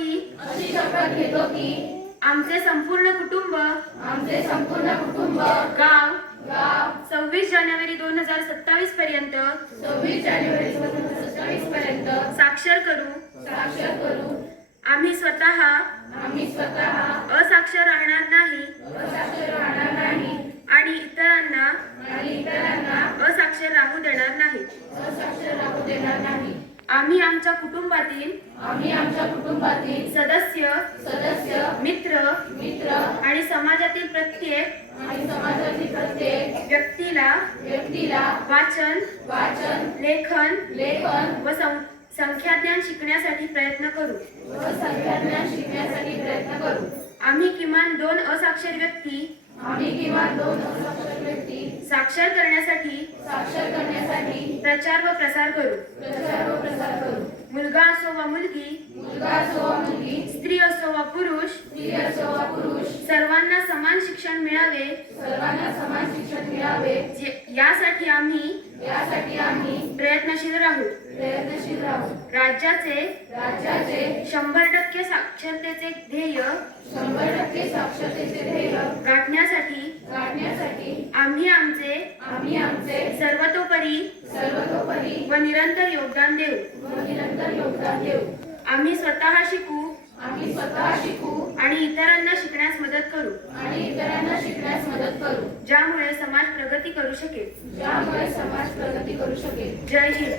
की आमचे संपूर्ण कुटुंब गाव 26 जानेवारी 2027 पर्यंत साक्षर करू। आम्ही स्वतः असाक्षर राहणार नाही आणि इतरांना असाक्षर राहू देणार नाही। आम्ही आमच्या कुटुंबातील सदस्य मित्र आणि समाजातील प्रत्येक व्यक्तीला वाचन लेखन व संख्याज्ञान शिकण्यासाठी प्रयत्न करू। आम्ही किमान 2 असाक्षर व्यक्ती साक्षर करण्यासाठी प्रचार व प्रसार करू। मुलगा असो वा मुलगी स्त्री असो वा पुरुष सर्वांना समान शिक्षण मिळावे यासाठी आम्ही प्रयत्नशील राहू। राज्याचे 100% साक्षरतेचे ध्येय गाठण्यासाठी आम्ही आमचे सर्वतोपरी व निरंतर योगदान देऊ। आम्ही स्वतः शिकू आणि इतरांना शिकण्यास मदत करू ज्यामुळे समाज प्रगती करू शकेल। जय हिंद।